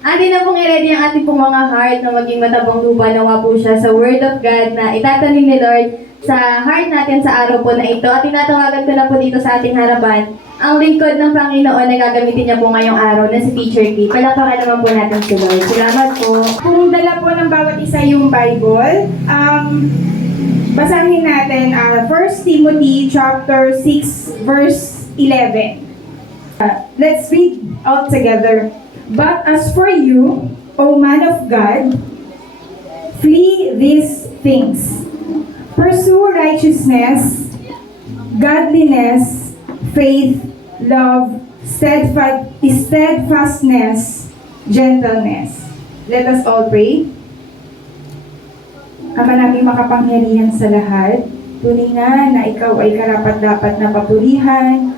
Atin na pong i-ready ang ating pong mga heart na maging matabang lupa nawa po siya sa Word of God na itatanim ni Lord sa heart natin sa araw po na ito. At tinatawagan ko na po dito sa ating harapan ang lingkod ng Panginoon na gagamitin niya po ngayong araw na si Teacher Kay. Palakpakan naman po natin si Lord. Salamat po. Kung dala po ng bawat isa yung Bible, basahin natin 1 Timothy chapter 6 verse 11. Let's read all together. But as for you, O man of God, flee these things. Pursue righteousness, godliness, faith, love, steadfastness, gentleness. Let us all pray. Ama naming makapangyarihan sa lahat, tunay na ikaw ay karapat-dapat na papurihan,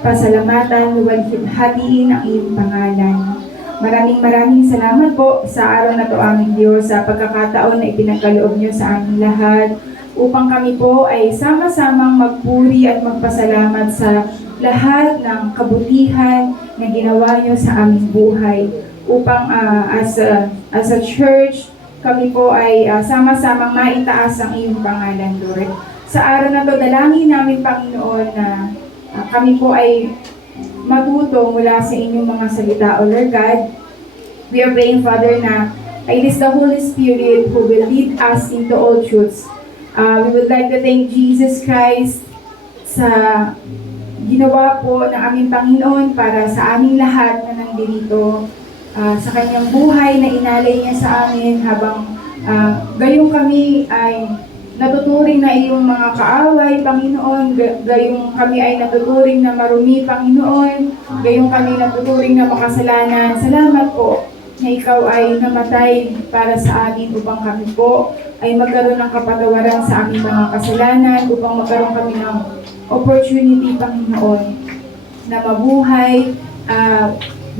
pasalamatan, luwalhatiin ang iyong pangalan. Maraming salamat po sa araw na to aming Diyos, sa pagkakataon na ipinagkaloob niyo sa aming lahat, upang kami po ay sama-samang magpuri at magpasalamat sa lahat ng kabutihan na ginawa niyo sa aming buhay. Upang as a church, kami po ay sama-samang maitaas ang iyong pangalan, Lord. Sa araw na to, dalangin namin, Panginoon, na kami po ay matuto mula sa inyong mga salita, O Lord God. We are praying, Father, na it is the Holy Spirit who will lead us into all truths. We would like to thank Jesus Christ sa ginawa po ng aming Panginoon para sa aming lahat na nandito, sa kanyang buhay na inalay niya sa amin habang gayong kami ay natuturing na iyong mga kaaway, Panginoon, gayong kami ay natuturing na marumi, Panginoon, gayong kami natuturing na makasalanan. Salamat po na ikaw ay namatay para sa amin upang kami po ay magkaroon ng kapatawaran sa aming mga kasalanan, upang magkaroon kami ng opportunity, Panginoon, na mabuhay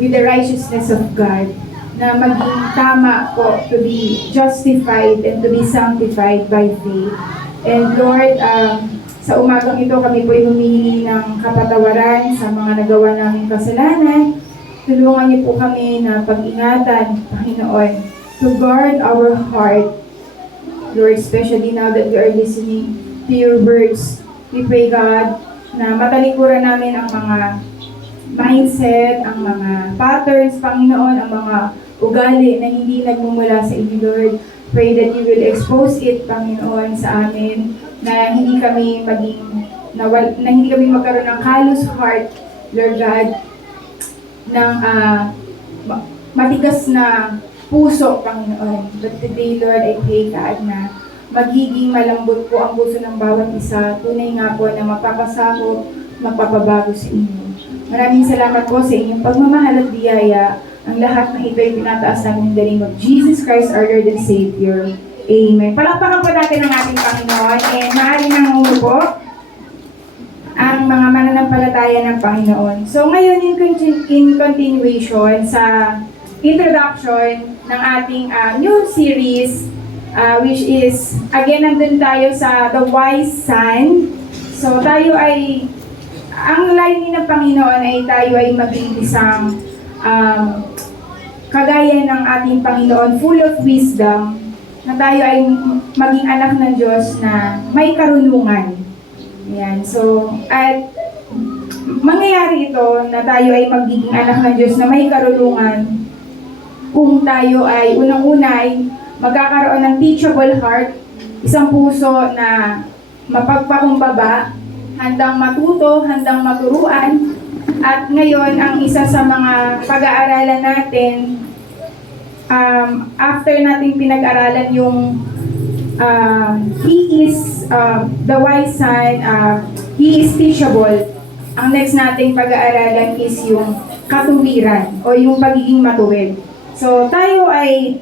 with the righteousness of God, na maging tama po, to be justified and to be sanctified by faith. And Lord, sa umagang ito kami po ay humihingi ng kapatawaran sa mga nagawa naming kasalanan. Tulungan niyo po kami na pag-ingatan, Panginoon, to guard our heart, Lord, especially now that we are listening to your words. We pray, God, na matalikuran namin ang mga mindset, ang mga patterns, Panginoon, ang mga ugali na hindi nagmumula sa inyo, Lord. Pray that you will expose it, Panginoon, sa amin, na hindi kami magkaroon ng callous heart, Lord God, ng matigas na puso, Panginoon. But today, Lord, I pray, God, na magiging malambot po ang puso ng bawat isa. Tunay nga po na magpapasakop, magpapabago sa inyo. Maraming salamat po sa inyong pagmamahal at biyaya. Ang lahat ng ito ay pinataas namin in the name of Jesus Christ, our Lord and Savior. Amen. Palakpakan po natin ang ating Panginoon. And maaari nang umupo ang mga mananampalataya ng Panginoon. So ngayon, in continuation sa introduction ng ating new series, which is, again, nandun tayo sa The Wise Son. So tayo ay, ang layunin ng Panginoon ay tayo ay maging isang kagaya ng ating Panginoon, full of wisdom, na tayo ay maging anak ng Diyos na may karunungan. Yan. So, at mangyayari ito na tayo ay magiging anak ng Diyos na may karunungan kung tayo ay unang-una ay magkakaroon ng teachable heart, isang puso na mapagpakumbaba, handang matuto, handang maturuan. At ngayon, ang isa sa mga pag-aaralan natin, after nating pinag-aralan yung he is the wise son, he is teachable. Ang next nating pag-aaralan is yung katuwiran o yung pagiging matuwid. So tayo ay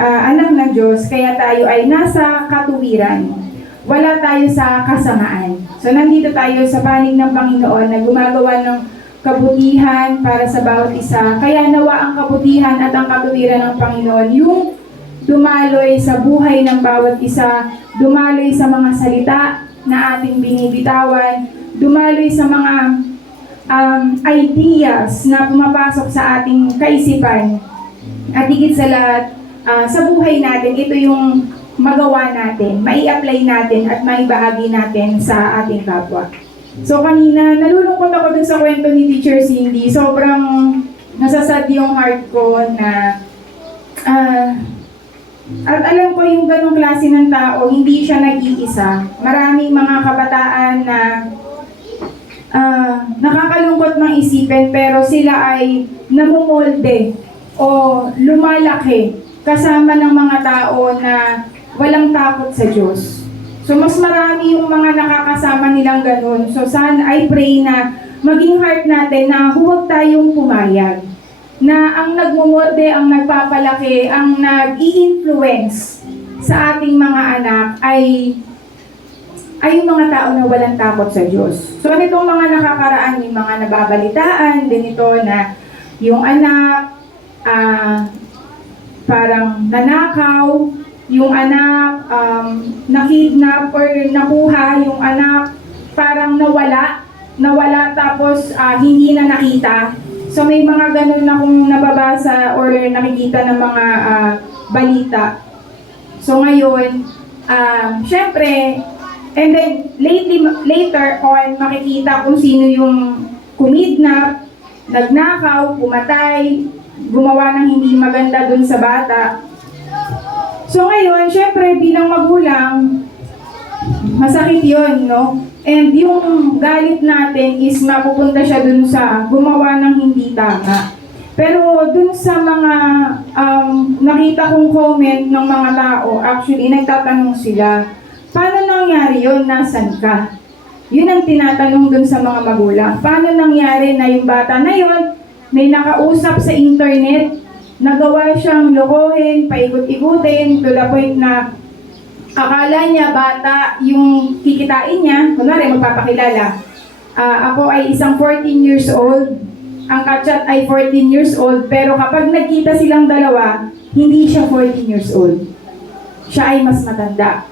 anak ng Diyos, kaya tayo ay nasa katuwiran. Wala tayo sa kasamaan. So nandito tayo sa panig ng Panginoon na gumagawa ng kabutihan para sa bawat isa. Kaya nawa ang kabutihan at ang katuwiran ng Panginoon yung dumaloy sa buhay ng bawat isa, dumaloy sa mga salita na ating binibitawan, dumaloy sa mga ideas na pumapasok sa ating kaisipan At higit sa lahat, sa buhay natin, ito yung magawa natin, mai-apply natin at maibahagi natin sa ating kapwa. So kanina, nalulungkot ako dun sa kwento ni Teacher Cindy. Sobrang nasasad yung heart ko na at alam ko yung ganong klase ng tao, hindi siya nag-iisa. Maraming mga kabataan na nakakalungkot ng isipin pero sila ay namumolde o lumalaki kasama ng mga tao na walang takot sa Diyos. So mas marami yung mga nakakasama nilang ganun. So sana I pray na maging heart natin na huwag tayong pumayag. Na ang nagmumolde, ang nagpapalaki, ang nag-i-influence sa ating mga anak ay yung mga tao na walang takot sa Diyos. So nitong mga nakakaraan, yung mga nababalitaan, ganito na yung anak parang nanakaw, yung anak nakidnap or nakuha, yung anak parang nawala tapos hindi na nakita. So may mga ganun na kung nababasa or nakikita ng mga balita. So ngayon, syempre, and then later on, makikita kung sino yung kumidnap, nagnakaw, pumatay, gumawa ng hindi maganda dun sa bata. So ngayon, syempre bilang magulang, masakit yun, no? And yung galit natin is mapupunta siya dun sa gumawa ng hindi tama. Pero dun sa mga nakita kong comment ng mga tao, actually nagtatanong sila, paano nangyari yun? Nasaan ka? Yun ang tinatanong dun sa mga magulang. Paano nangyari na yung bata na yun, may nakausap sa internet, nagawa siyang lokohin, paikot-ikutin, to the point na akala niya bata yung kikitain niya, kunwari magpapakilala. Ako ay isang 14 years old, ang kachat ay 14 years old, pero kapag nagkita silang dalawa, hindi siya 14 years old. Siya ay mas matanda.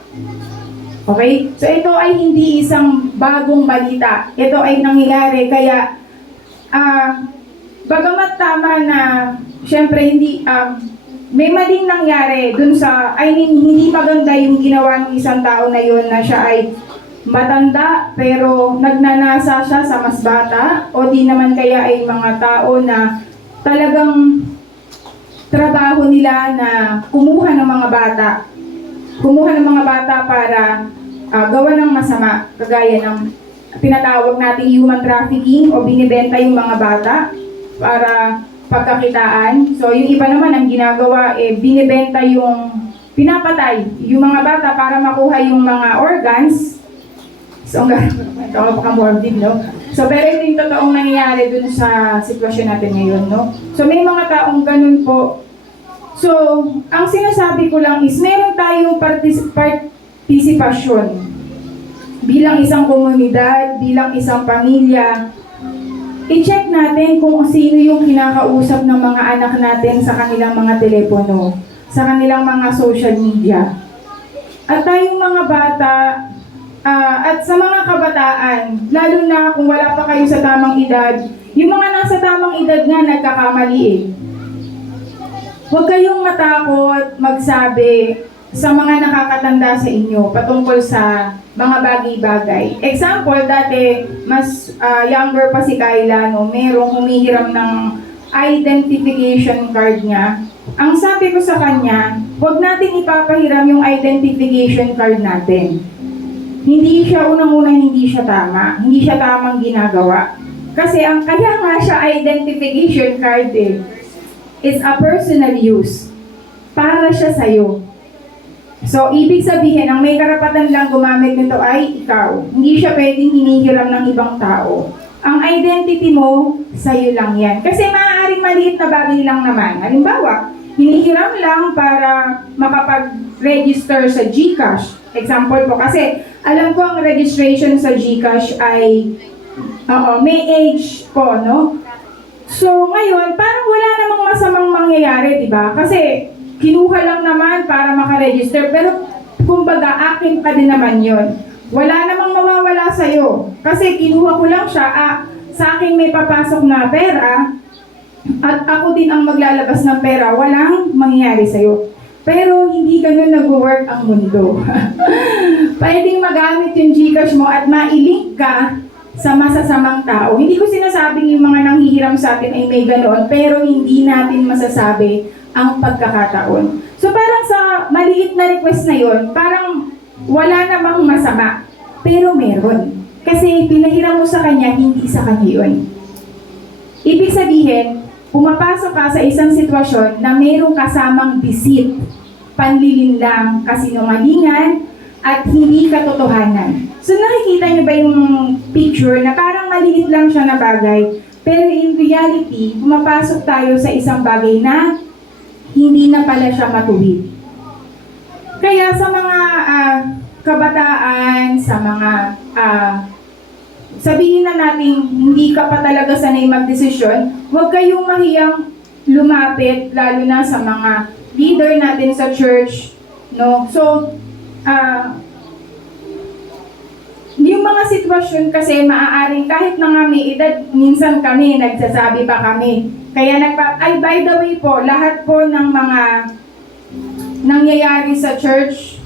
Okay? So ito ay hindi isang bagong balita. Ito ay nangyayari, kaya bagamat tama na, syempre hindi, may maling nangyari dun sa, hindi maganda yung ginawa ng isang tao na yun na siya ay matanda pero nagnanasa siya sa mas bata o di naman kaya ay mga tao na talagang trabaho nila na kumuha ng mga bata para gawa ng masama, kagaya ng tinatawag nating human trafficking o binibenta yung mga bata para pagkakitaan. So yung iba naman ang ginagawa binibenta pinapatay yung mga bata para makuha yung mga organs. So napaka-morbid, no? So pero ito yung totoong nangyayari dun sa sitwasyon natin ngayon, no? So may mga taong ganun po. So ang sinasabi ko lang is meron tayong partisipasyon bilang isang komunidad, bilang isang pamilya. I-check natin kung sino yung kinakausap ng mga anak natin sa kanilang mga telepono, sa kanilang mga social media. At tayong mga bata, at sa mga kabataan, lalo na kung wala pa kayo sa tamang edad, yung mga nasa tamang edad nga nagkakamali. Huwag kayong matakot magsabi sa mga nakakatanda sa inyo patungkol sa mga bagay-bagay. Example, dati mas younger pa si Kyla, no, merong humihiram ng identification card niya. Ang sabi ko sa kanya, huwag natin ipapahiram yung identification card natin. Hindi siya hindi siya tama. Hindi siya tamang ginagawa. Kasi ang kaya nga siya identification card it's a personal use. Para siya sa'yo. So, ibig sabihin, ang may karapatan lang gumamit nito ay ikaw. Hindi siya pwedeng hinihiram ng ibang tao. Ang identity mo, sa'yo lang yan. Kasi maaaring maliit na bagay lang naman. Halimbawa, hinihiram lang para makapag-register sa GCash. Example po, kasi alam ko ang registration sa GCash ay may age po, no? So, ngayon, parang wala namang masamang mangyayari, di ba? Kasi kinuha lang naman para makaregister, pero kumbaga akin pa din naman yon. Wala namang mawawala sa'yo. Kasi kinuha ko lang siya, sa akin may papasok na pera, at ako din ang maglalabas ng pera, walang mangyayari sa'yo. Pero hindi ganun nag-work ang mundo. Pwedeng magamit yung GCash mo at ma-link ka sa masasamang tao. Hindi ko sinasabing yung mga nanghihiram sa atin ay may ganoon, pero hindi natin masasabi ang pagkakataon. So parang sa maliit na request na yon, parang wala namang masama, pero meron. Kasi pinahiram mo sa kanya, hindi sa kanya yun. Ibig sabihin, pumapasok ka sa isang sitwasyon na mayroong kasamang deceit, panlilinlang, kasinungalingan, at hindi katotohanan. So nakikita niyo ba yung picture na parang maliit lang siya na bagay, pero in reality, pumapasok tayo sa isang bagay na hindi na pala siya matuwid. Kaya sa mga kabataan, sa mga sabihin na natin hindi ka pa talaga sanay magdesisyon, huwag kayong mahiyang lumapit, lalo na sa mga leader natin sa church, no? So, yung mga sitwasyon kasi maaaring kahit na nga may edad, minsan kami, nagsasabi pa kami. Kaya by the way po, lahat po ng mga nangyayari sa church,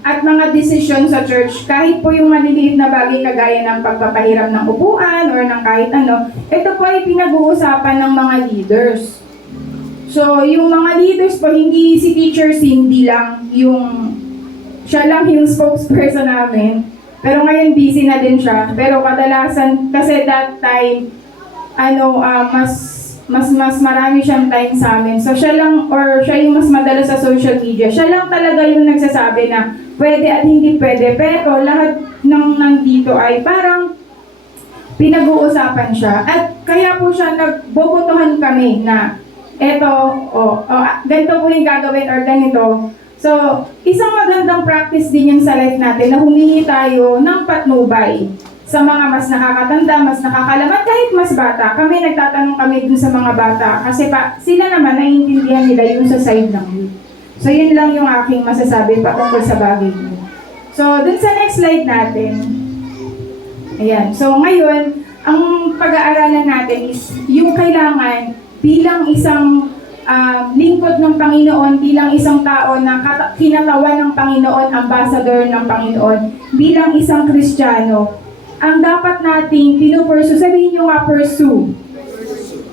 at mga desisyon sa church, kahit po yung maliliit na bagay kagaya ng pagpapahiram ng upuan or ng kahit ano, ito po ay pinag-uusapan ng mga leaders. So, yung mga leaders po, hindi si Teacher Cindy lang siya lang yung spokesperson namin. Pero ngayon busy na din siya. Pero kadalasan, kasi that time, mas marami siyang time sa amin. So siya lang, or siya yung mas madalas sa social media. Siya lang talaga yung nagsasabi na pwede at hindi pwede. Pero lahat ng nandito ay parang pinag-uusapan siya. At kaya po siya nagbobotohan kami na ganito po yung gagawin or ganito. So, isang magandang practice din yan sa life natin na humingi tayo ng patnubay sa mga mas nakakatanda, mas nakakalaman, kahit mas bata. Kami, nagtatanong kami dun sa mga bata kasi sila naman naiintindihan nila yung sa side ng youth. So, yun lang yung aking masasabi patungkol sa bagay mo. So, dun sa next slide natin. Ayan. So, ngayon, ang pag-aaralan natin is yung kailangan bilang isang lingkod ng Panginoon, bilang isang tao na kinatawan ng Panginoon, ambassador ng Panginoon, bilang isang Kristiyano, ang dapat nating pinupursue, sabihin nyo nga pursue.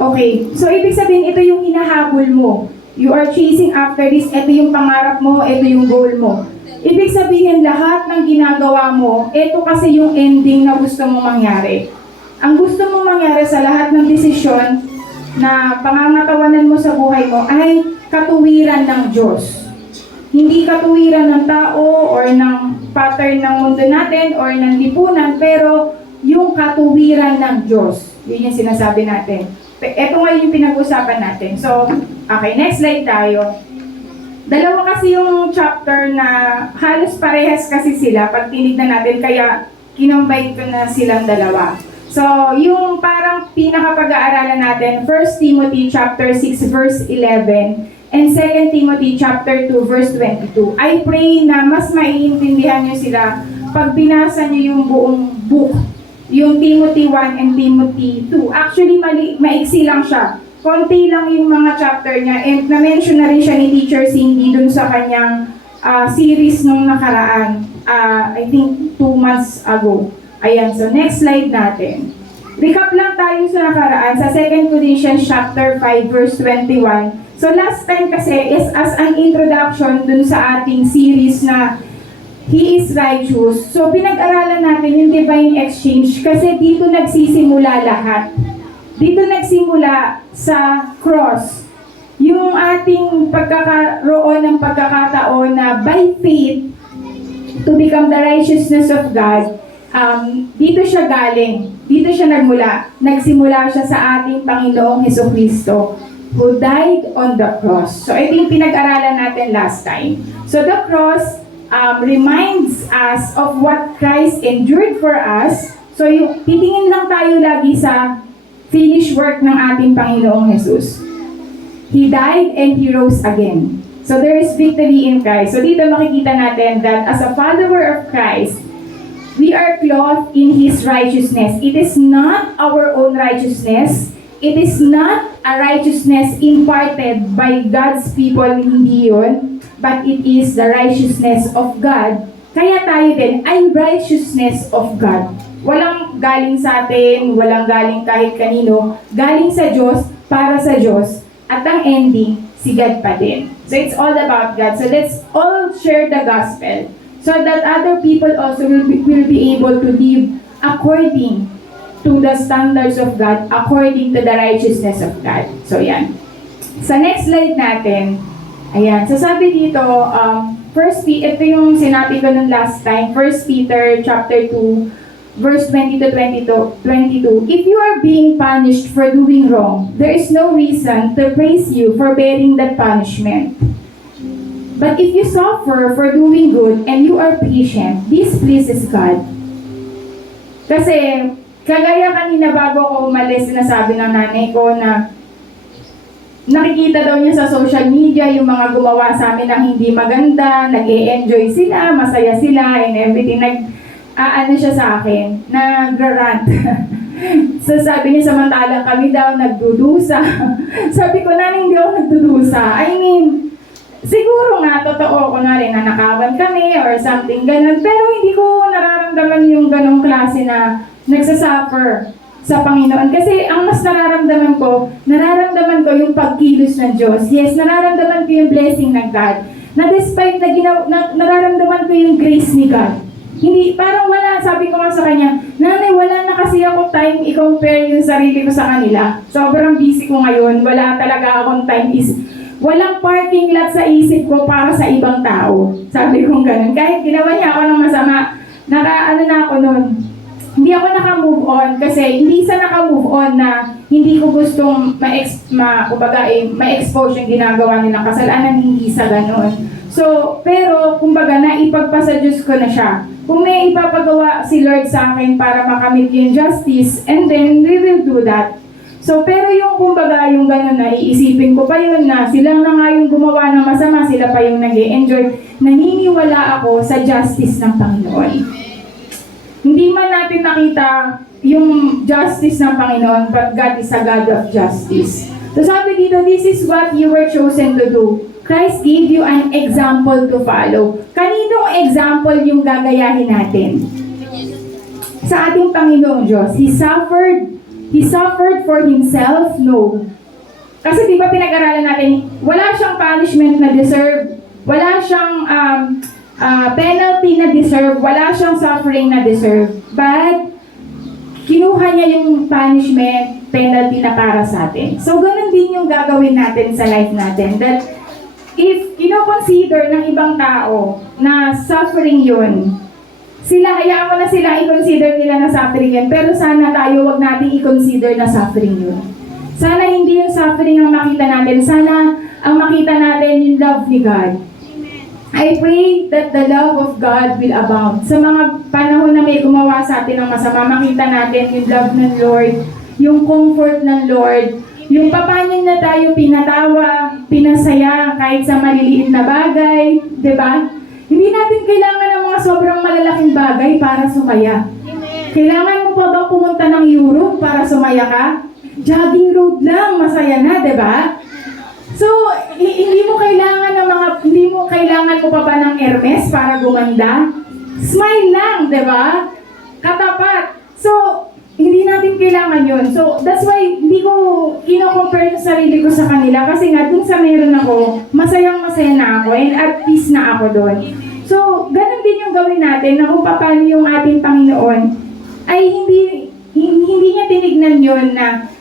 Okay, so ibig sabihin ito yung hinahabol mo. You are chasing after this, ito yung pangarap mo, ito yung goal mo. Ibig sabihin lahat ng ginagawa mo, ito kasi yung ending na gusto mong mangyari. Ang gusto mong mangyari sa lahat ng desisyon na pangangatawanan mo sa buhay mo ay katuwiran ng Diyos. Hindi katuwiran ng tao or ng pattern ng mundo natin or ng lipunan, pero yung katuwiran ng Diyos. Yun yung sinasabi natin. Ito nga yung pinag-usapan natin. So, okay, next slide tayo. Dalawa kasi yung chapter na halos parehas kasi sila pag tinignan natin, kaya kinumbine ko na silang dalawa. So, yung parang pinakapag-aaralan natin, 1 Timothy chapter 6 verse 11 and 2 Timothy chapter 2 verse 22. I pray na mas maiintindihan nyo sila pag binasa nyo yung buong book, yung Timothy 1 and Timothy 2. Actually, maiksi lang siya. Konti lang yung mga chapter niya, and na-mention na rin siya ni Teacher Cindy dun sa kanyang series nung nakaraan. I think 2 months ago. Ayan, so next slide natin. Recap lang tayo sa nakaraan sa 2 Corinthians chapter 5 verse 21. So last time kasi is as an introduction dun sa ating series na He is Righteous. So pinag-aralan natin yung divine exchange kasi dito nagsisimula lahat. Dito nagsimula sa cross. Yung ating pagkakaroon ng pagkakataon na by faith to become the righteousness of God. Dito siya galing, dito siya nagmula. Nagsimula siya sa ating Panginoong Hesukristo who died on the cross. So ito yung pinag-aralan natin last time. So the cross reminds us of what Christ endured for us. So yung titingin lang tayo lagi sa finished work ng ating Panginoong Jesus. He died and He rose again. So there is victory in Christ. So dito makikita natin that as a follower of Christ, we are clothed in His righteousness. It is not our own righteousness. it is not a righteousness imparted by God's people, hindi yun, but it is the righteousness of God. Kaya tayo din ay righteousness of God. Walang galing sa atin, walang galing kahit kanino, galing sa Diyos, para sa Diyos, at ang ending, si God pa din. So it's all about God. So let's all share the gospel so that other people also will be able to live according to the standards of God, according to the righteousness of God. So yan. Sa next slide natin, ayan, so sabi dito, ito yung sinabi ko nung last time, 1 Peter chapter 2, verse 20 to 22. If you are being punished for doing wrong, there is no reason to praise you for bearing that punishment. But if you suffer for doing good and you are patient, this pleases God. Kasi, kagaya kanina bago ako umalis, sinasabi ng nanay ko na nakikita daw niya sa social media yung mga gumawa sa amin ng hindi maganda, nag-e-enjoy sila, masaya sila, and everything. Ano siya sa akin, nag-rant. So sabi niya, samantalang kami daw nagdudusa. Sabi ko, nanay, hindi ako nagdudusa. I mean, siguro nga, totoo ko na rin, nanakawan kami or something ganun. Pero hindi ko nararamdaman yung ganong klase na nagsasuffer sa Panginoon. Kasi ang mas nararamdaman ko yung pagkilos ng Diyos. Yes, nararamdaman ko yung blessing ng God. Na despite na nararamdaman ko yung grace ni God. Hindi, parang wala, sabi ko nga sa kanya, nanay, wala na kasi ako time i-compare yung sarili ko sa kanila. Sobrang busy ko ngayon, wala talaga akong time walang parking lot sa isip ko para sa ibang tao. Sabi kong ganun. Kahit ginawa niya ako ng masama, na ako nun. Hindi ako naka-move on kasi hindi sa naka-move on na hindi ko gustong ma-expose yung ginagawa nilang kasalanan, hindi sa ganun. So, pero, kumbaga, naipagpasa Diyos ko na siya. Kung may ipapagawa si Lord sa akin para makamit yung justice, and then we will do that. So, pero yung kumbaga, yung gano'n na, iisipin ko pa yun na sila na nga yung gumawa ng masama, sila pa yung nag-e-enjoy. Naniniwala ako sa justice ng Panginoon. Hindi man natin nakita yung justice ng Panginoon, but God is a God of justice. So sabi dito, this is what you were chosen to do. Christ gave you an example to follow. Kaninong example yung gagayahin natin? Sa ating Panginoong Diyos. He suffered for himself? No. Kasi di ba pinag-aralan natin, wala siyang punishment na deserve, wala siyang penalty na deserve, wala siyang suffering na deserve. But, kinuha niya yung punishment, penalty na para sa atin. So, ganun din yung gagawin natin sa life natin. That, if kino-consider ng ibang tao na suffering yun, hayaan mo na sila i-consider nila na suffering yun, pero sana tayo wag natin i-consider na suffering yun. Sana hindi yung suffering ang makita natin, sana ang makita natin yung love ni God. I pray that the love of God will abound. Sa mga panahon na may gumawa sa atin ng masama, makita natin yung love ng Lord, yung comfort ng Lord, yung paano na tayo pinatawa, pinasaya kahit sa maliliit na bagay, di ba? Hindi natin kailangan ng mga sobrang malalaking bagay para sumaya. Amen. Kailangan mo pa bang pumunta ng Europe para sumaya ka? Jogging road lang, masaya na, di ba? So, hindi mo kailangan mo pa ba ng Hermes para gumanda? Smile lang, di ba? Katapat. So, hindi natin kailangan yun. So, that's why hindi ko kino-compare yung sarili ko sa kanila kasi nga dun sa meron ako, masayang-masaya na ako and at peace na ako doon. So, ganun din yung gawin natin na kung paano yung ating Panginoon ay hindi niya tinignan yun na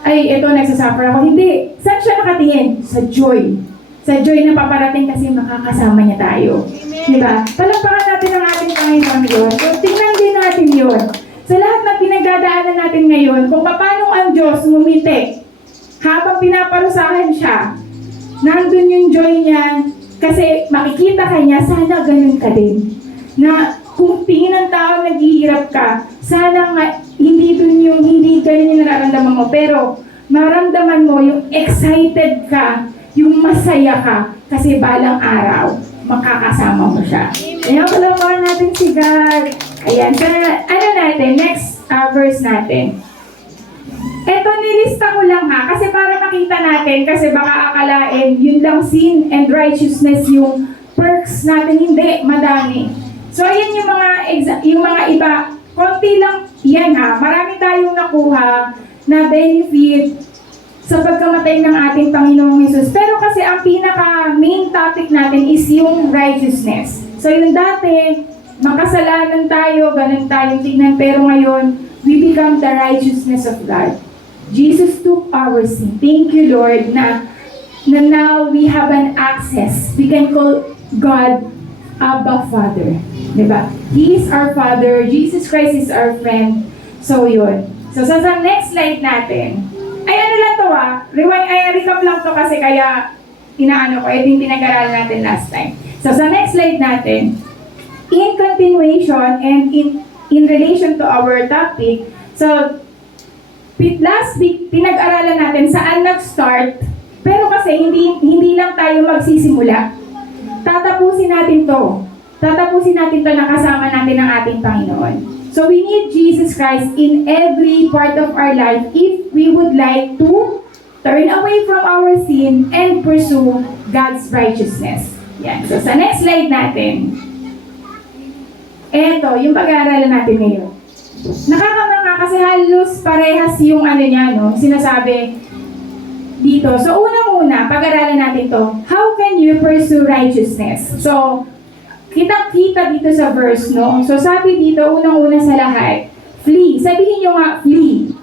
ay, ito, nagsasuffer ako. Hindi. Saan siya nakatingin? Sa joy. Sa joy na paparating kasi makakasama niya tayo. Diba? Palagpakan natin ang ating Panginoon yun. So, tingnan din natin yun. Sa lahat ng pinagdadaanan natin ngayon, kung paano ang Diyos ngumiti habang pinaparusahan siya, nandun yung joy niya kasi makikita ka niya, sana ganun ka din. Na kung tingin ng tao naghihirap ka, sana nga hindi ganun yung nararamdaman mo, pero maramdaman mo yung excited ka, yung masaya ka, kasi balang araw, makakasama mo siya. Ayan, palapakan natin si God. Ayan, next verse natin. Eto, nilista ko lang ha, kasi para makita natin, kasi baka akalain, yun lang sin and righteousness yung perks natin. Hindi, madami. So, ayan yung mga iba. Konti lang yan ha. Marami tayong nakuha na benefit sa pagkamatay ng ating Panginoong Hesus. Pero kasi ang pinaka main topic natin is yung righteousness. So, yung dati, makasalanan tayo, ganun tayong tignan, pero ngayon, we become the righteousness of God. Jesus took our sin. Thank you, Lord, na now we have an access. We can call God Abba Father. Diba? He is our Father. Jesus Christ is our friend. So, yun. So, sa next slide natin. Ay, ano lang to recap lang to kasi kaya inaano ko. Ito yung pinag-aralan natin last time. So, sa next slide natin, in continuation and in relation to our topic, so, last week, pinag-aralan natin saan nag-start, pero kasi hindi lang tayo magsisimula. Tatapusin natin to. Tatapusin natin to na kasama natin ang ating Panginoon. So we need Jesus Christ in every part of our life if we would like to turn away from our sin and pursue God's righteousness. Yan. So sa next slide natin, eto, yung pag-aaralan natin ngayon. Nakakamanga kasi halos parehas yung sinasabi dito. So, unang-una, pag-aralan natin to, how can you pursue righteousness? So, kitang-kita dito sa verse, no? So, sabi dito, unang-una sa lahat, flee. Sabihin nyo nga, flee.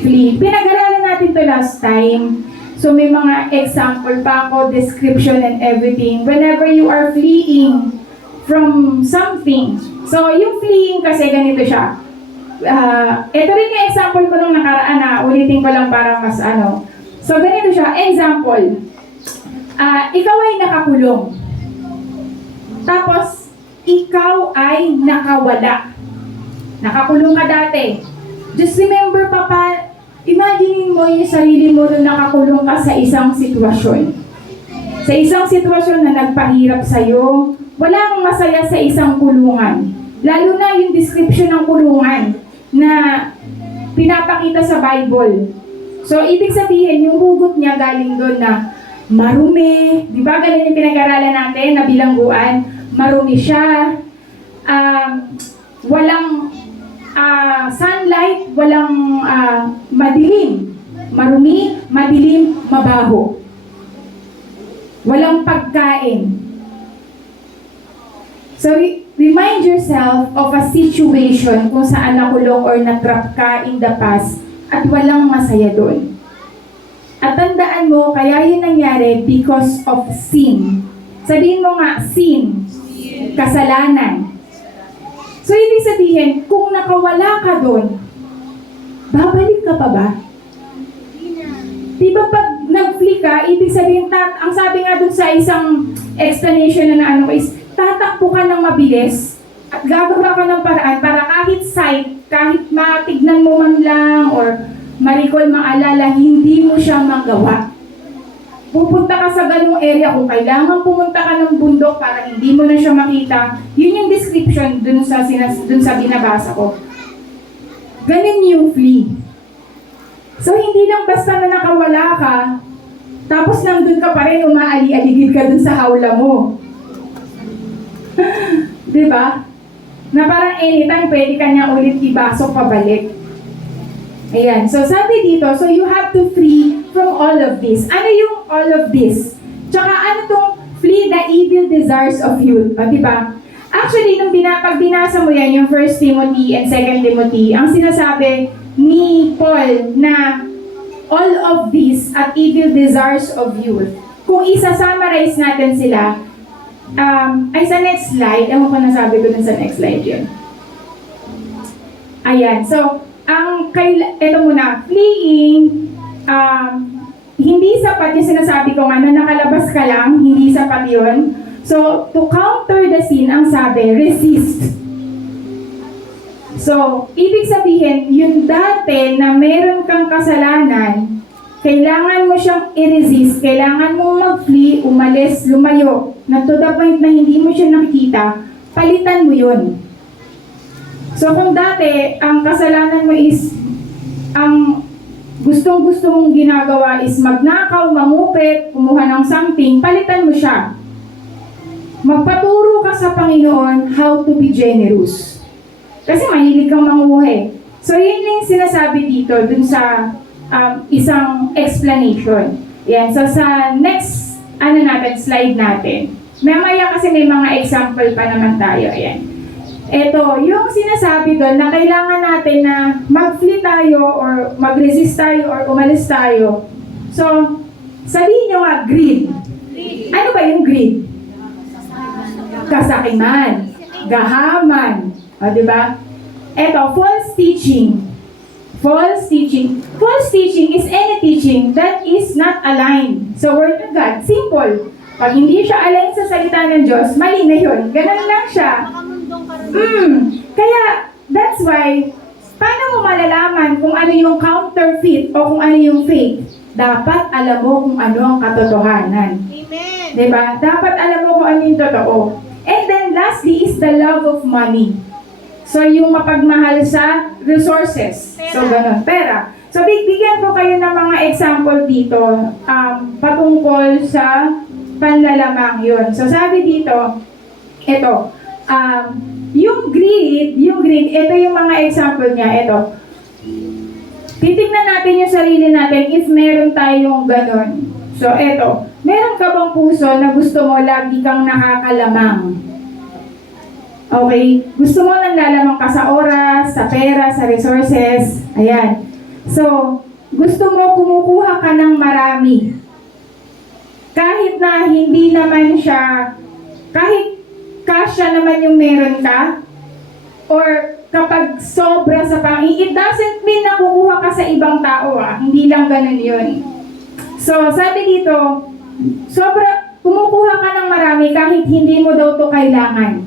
Flee. Pinag-aralan natin to last time. So, may mga example pa ako, description and everything. Whenever you are fleeing from something. So, yung fleeing kasi ganito siya. Ito rin yung example ko nung nakaraan na ulitin ko lang para mas So, ganito siya. Example. Ikaw ay nakakulong. Tapos, ikaw ay nakawala. Nakakulong ka dati. Just remember, Papa, imagine mo yung sarili mo nung nakakulong ka sa isang sitwasyon. Sa isang sitwasyon na nagpahirap sa'yo, walang masaya sa isang kulungan. Lalo na yung description ng kulungan na pinapakita sa Bible. So, ibig sabihin, yung hugot niya galing doon na marumi. Di ba ganun yung pinag-aralan natin na bilangguan? Marumi siya. Walang sunlight, walang madilim. Marumi, madilim, mabaho. Walang pagkain. So, remind yourself of a situation kung saan nakulong or natrap ka in the past at walang masaya doon. At tandaan mo, kaya yun nangyari because of sin. Sabihin mo nga, sin. Kasalanan. So, ibig sabihin, kung nakawala ka doon, babalik ka pa ba? Diba pag nag-flee ka, ibig sabihin, ang sabi nga doon sa isang explanation na is, tatakbo ka ng mabilis at gagawa ka ng paraan para kahit sight, kahit matignan mo man lang or ma-recall, maalala, hindi mo siya magawa. Pupunta ka sa ganung area kung kailangan pumunta ka ng bundok para hindi mo na siya makita. Yun yung description dun sa binabasa ko. Ganun yung flee. So, hindi lang basta na nakawala ka, tapos nandun ka pa rin, umaali-aligid ka dun sa hawla mo. Diba? Na parang anytime pwede ka niya ulit ibasok pabalik. Ayan. So, sabi dito, so you have to flee from all of this. Ano yung all of this? Tsaka ano tong flee the evil desires of youth? O, diba? Actually, pag binasa mo yan, yung 1 Timothy and 2 Timothy, ang sinasabi ni Paul na all of this at evil desires of youth. Kung isa-summarize natin sila, ay sa next slide, ewan ko nasabi ko dun sa next slide yun. Ayan, so, ito muna, fleeing, hindi sapat yung sinasabi ko nga na nakalabas ka lang, hindi sapat yun. So, to counter the sin, ang sabi, resist. So, ibig sabihin, yung dati na meron kang kasalanan, kailangan mo siyang i-resist, kailangan mo mag-flee, umalis, lumayo, na to the point na hindi mo siya nakikita, palitan mo yun. So kung dati, ang kasalanan mo is, ang gustong-gusto mong ginagawa is magnakaw, mangupit, kumuha ng something, palitan mo siya. Magpaturo ka sa Panginoon how to be generous. Kasi mahilig kang manguhe. So, yun yung sinasabi dito dun sa isang explanation. Yan. So, sa next slide natin. Mamaya kasi may mga example pa naman tayo. Ayan. Ito, yung sinasabi doon na kailangan natin na mag-flee tayo or mag-resist tayo or umalis tayo. So, sabihin nyo nga, greed. Ano ba yung greed? Kasakiman, gahaman, o diba? Ito, false teaching. False teaching. False teaching is any teaching that is not aligned sa Word of God. Simple. Pag hindi siya align sa salita ng Diyos, mali na yun. Ganun lang siya. Kaya, that's why, paano mo malalaman kung ano yung counterfeit o kung ano yung fake? Dapat alam mo kung ano ang katotohanan. Amen. Diba? Dapat alam mo kung ano yung totoo. And then, lastly is the love of money. So, yung mapagmahal sa resources. So, ganun. Pera. So, bigyan ko kayo ng mga example dito patungkol sa panlalamang yun. So, sabi dito, ito, yung greed, ito yung mga example niya, ito. Titignan natin yung sarili natin if meron tayong ganon. So, ito, meron ka bang puso na gusto mo lagi kang nakakalamang? Okay? Gusto mo nang lalamang ka sa oras, sa pera, sa resources. Ayan. So, gusto mo kumukuha ka ng marami. Kahit na hindi naman siya, kahit kasya naman yung meron ka, or kapag sobra sa it doesn't mean na kukuha ka sa ibang tao, hindi lang ganun yun. So, sabi dito, kumukuha ka ng marami kahit hindi mo daw to kailangan.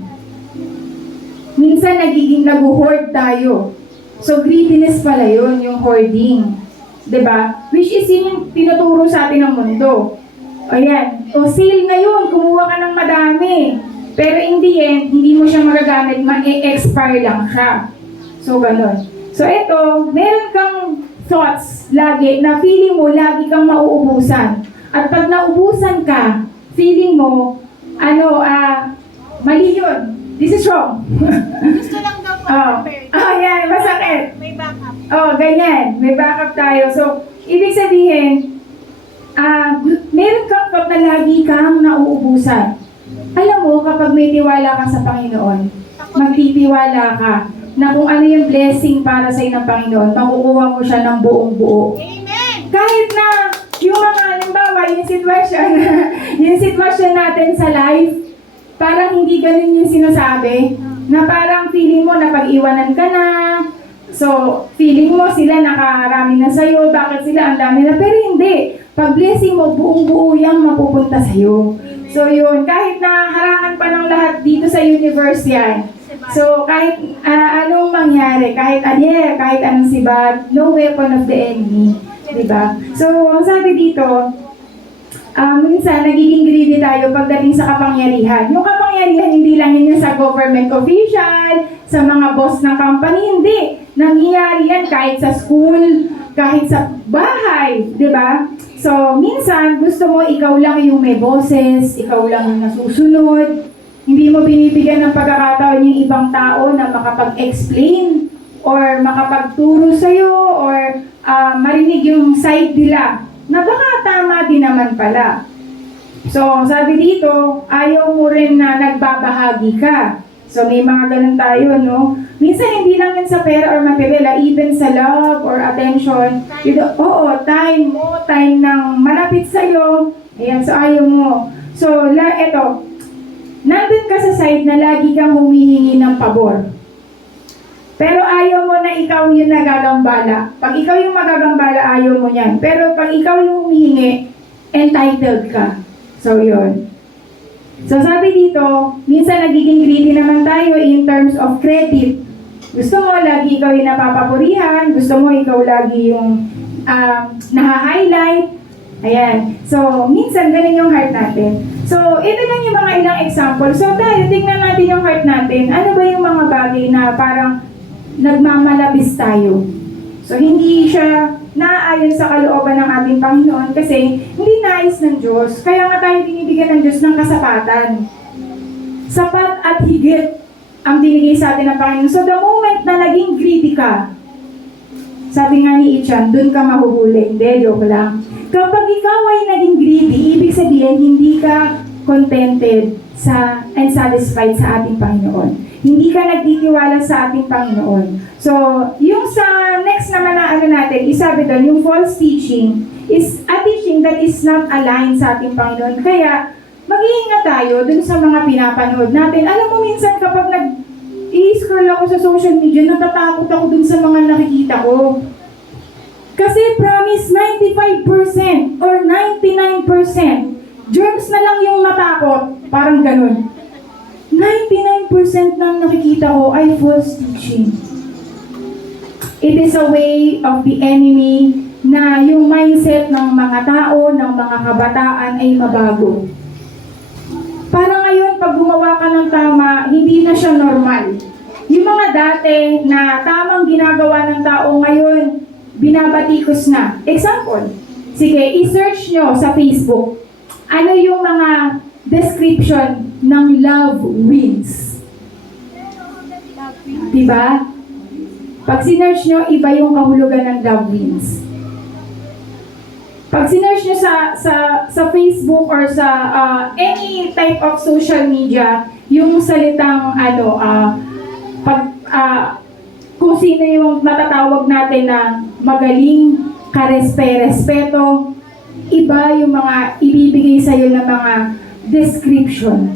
Minsan nagiging nag-hoard tayo. So, greediness pala yun, yung hoarding. 'Di ba? Which is yun yung tinuturo sa atin ng mundo. Ayan. O, sale ngayon, kumuha ka ng madami. Pero in the end, hindi mo siya magagamit, ma-expire lang siya. So, ganun. So, ito, meron kang thoughts lagi na feeling mo lagi kang mauubusan. At pag naubusan ka, feeling mo, mali yun. This is wrong. Gusto lang daw mag-prepare. Yan, masakit. May backup. Ganyan. May backup tayo. So, ibig sabihin, meron kang thought na lagi kang nauubusan. Alam mo, kapag may tiwala ka sa Panginoon, magtitiwala ka na kung ano yung blessing para sa ng Panginoon, makukuha mo siya ng buong buo. Amen. Kahit na yung mga, halimbawa, yung sitwasyon natin sa life, parang hindi ganun yung sinasabi, na parang feeling mo na pag-iwanan ka na, so feeling mo sila nakarami na sa'yo, bakit sila ang dami na, pero hindi. Pag blessing mo, buong buo yung mapupunta sa'yo. So yun, kahit na harangan pa ng lahat dito sa universe yan. So kahit anong mangyari, kahit anong sibat, no weapon of the enemy. Diba? So sabi dito, minsan nagiging greedy tayo pagdating sa kapangyarihan. Yung kapangyarihan, hindi lang yun sa government official, sa mga boss ng company, hindi. Nangyayari yan kahit sa school, kahit sa bahay, diba? So, minsan, gusto mo ikaw lang yung may boses, ikaw lang yung nasusunod. Hindi mo binibigyan ng pagkakataon yung ibang tao na makapag-explain or makapagturo sa'yo or marinig yung side nila na baka tama din naman pala. So, sabi dito, ayaw mo rin na nagbabahagi ka. So, may mga ganun tayo, no? Minsan, hindi lang yan sa pera or material, even sa love or attention. Time mo, time ng malapit sa'yo. Ayan, so ayaw mo. So, eto, nandun ka sa side na lagi kang humihingi ng pabor. Pero ayaw mo na ikaw yung nagagambala. Pag ikaw yung magagambala, ayaw mo yan. Pero pag ikaw yung humihingi, entitled ka. So, yun. So, sabi dito, minsan nagiging greedy naman tayo in terms of credit. Gusto mo lagi ikaw yung napapapurihan, gusto mo ikaw lagi yung naha-highlight. Ayan. So, minsan ganun yung heart natin. So, ito lang yung mga ilang example. So, tayo, tingnan natin yung heart natin. Ano ba yung mga bagay na parang nagmamalabis tayo? So, hindi siya naaayon sa kalooban ng ating Panginoon kasi hindi nais ng Diyos. Kaya nga tayo binibigyan ng Diyos ng kasapatan. Sapat at higit ang binigay sa atin ng Panginoon. So the moment na naging greedy ka, sabi nga ni Ichan, dun ka mahuhuli. Hindi, joke lang. Kapag ikaw ay naging greedy, ibig sabihin hindi ka contented and satisfied sa ating Panginoon. Hindi ka nagtitiwala sa ating Panginoon. So, yung sa next naman na natin, isabi doon, yung false teaching is a teaching that is not aligned sa ating Panginoon. Kaya, mag-iingat tayo dun sa mga pinapanood natin. Alam mo, minsan kapag i-scroll ako sa social media, natatakot ako dun sa mga nakikita ko. Kasi promise 95% or 99%, germs na lang yung natakot. Parang ganun. 99% ng nakikita ko ay false teaching. It is a way of the enemy na yung mindset ng mga tao, ng mga kabataan ay mabago. Para ngayon, pag gumawa ka ng tama, hindi na siya normal. Yung mga dati na tamang ginagawa ng tao ngayon, binabatikos na. Example, sige, i-search nyo sa Facebook. Ano yung mga description ng love wins? Diba? Pag sinearch nyo, iba yung kahulugan ng love wins. Pag sinearch nyo sa Facebook or sa any type of social media, yung salitang kung sino yung matatawag natin na magaling, karespeto, iba yung mga ibibigay sa'yo ng mga description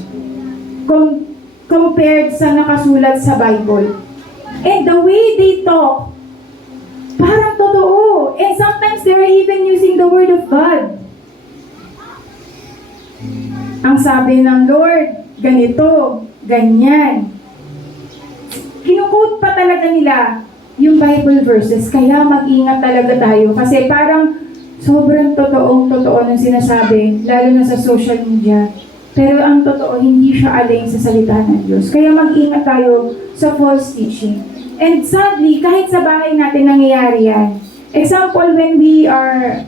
compared sa nakasulat sa Bible. And the way they talk, parang totoo. And sometimes they're even using the Word of God. Ang sabi ng Lord, ganito, ganyan. Kinuquote pa talaga nila yung Bible verses. Kaya mag-ingat talaga tayo. Kasi parang sobrang totoo ng sinasabi, lalo na sa social media. Pero ang totoo, hindi siya aling sa salita ng Diyos. Kaya mag-ingat tayo sa false teaching. And sadly, kahit sa bahay natin nangyayari yan. Example, when we are,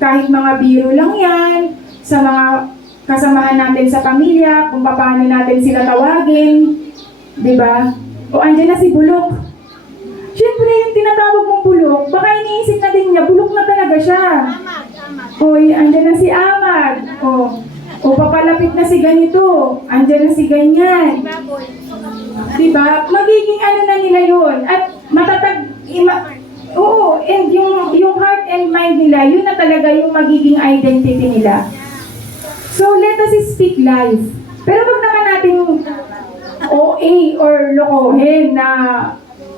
kahit mga biro lang yan, sa mga kasamahan natin sa pamilya, kung paano natin sila tawagin, di ba? O andyan na si Bulok. Siyempre, yung tinatawag mong Bulok, baka iniisip na din niya, Bulok na talaga siya. O, andyan na si Amag. O papalapit na si ganito. Andyan na si ganyan. Diba? Magiging ano na nila yun. At and yung heart and mind nila, yun na talaga yung magiging identity nila. So, let us speak life. Pero wag naman natin OA or lokohin na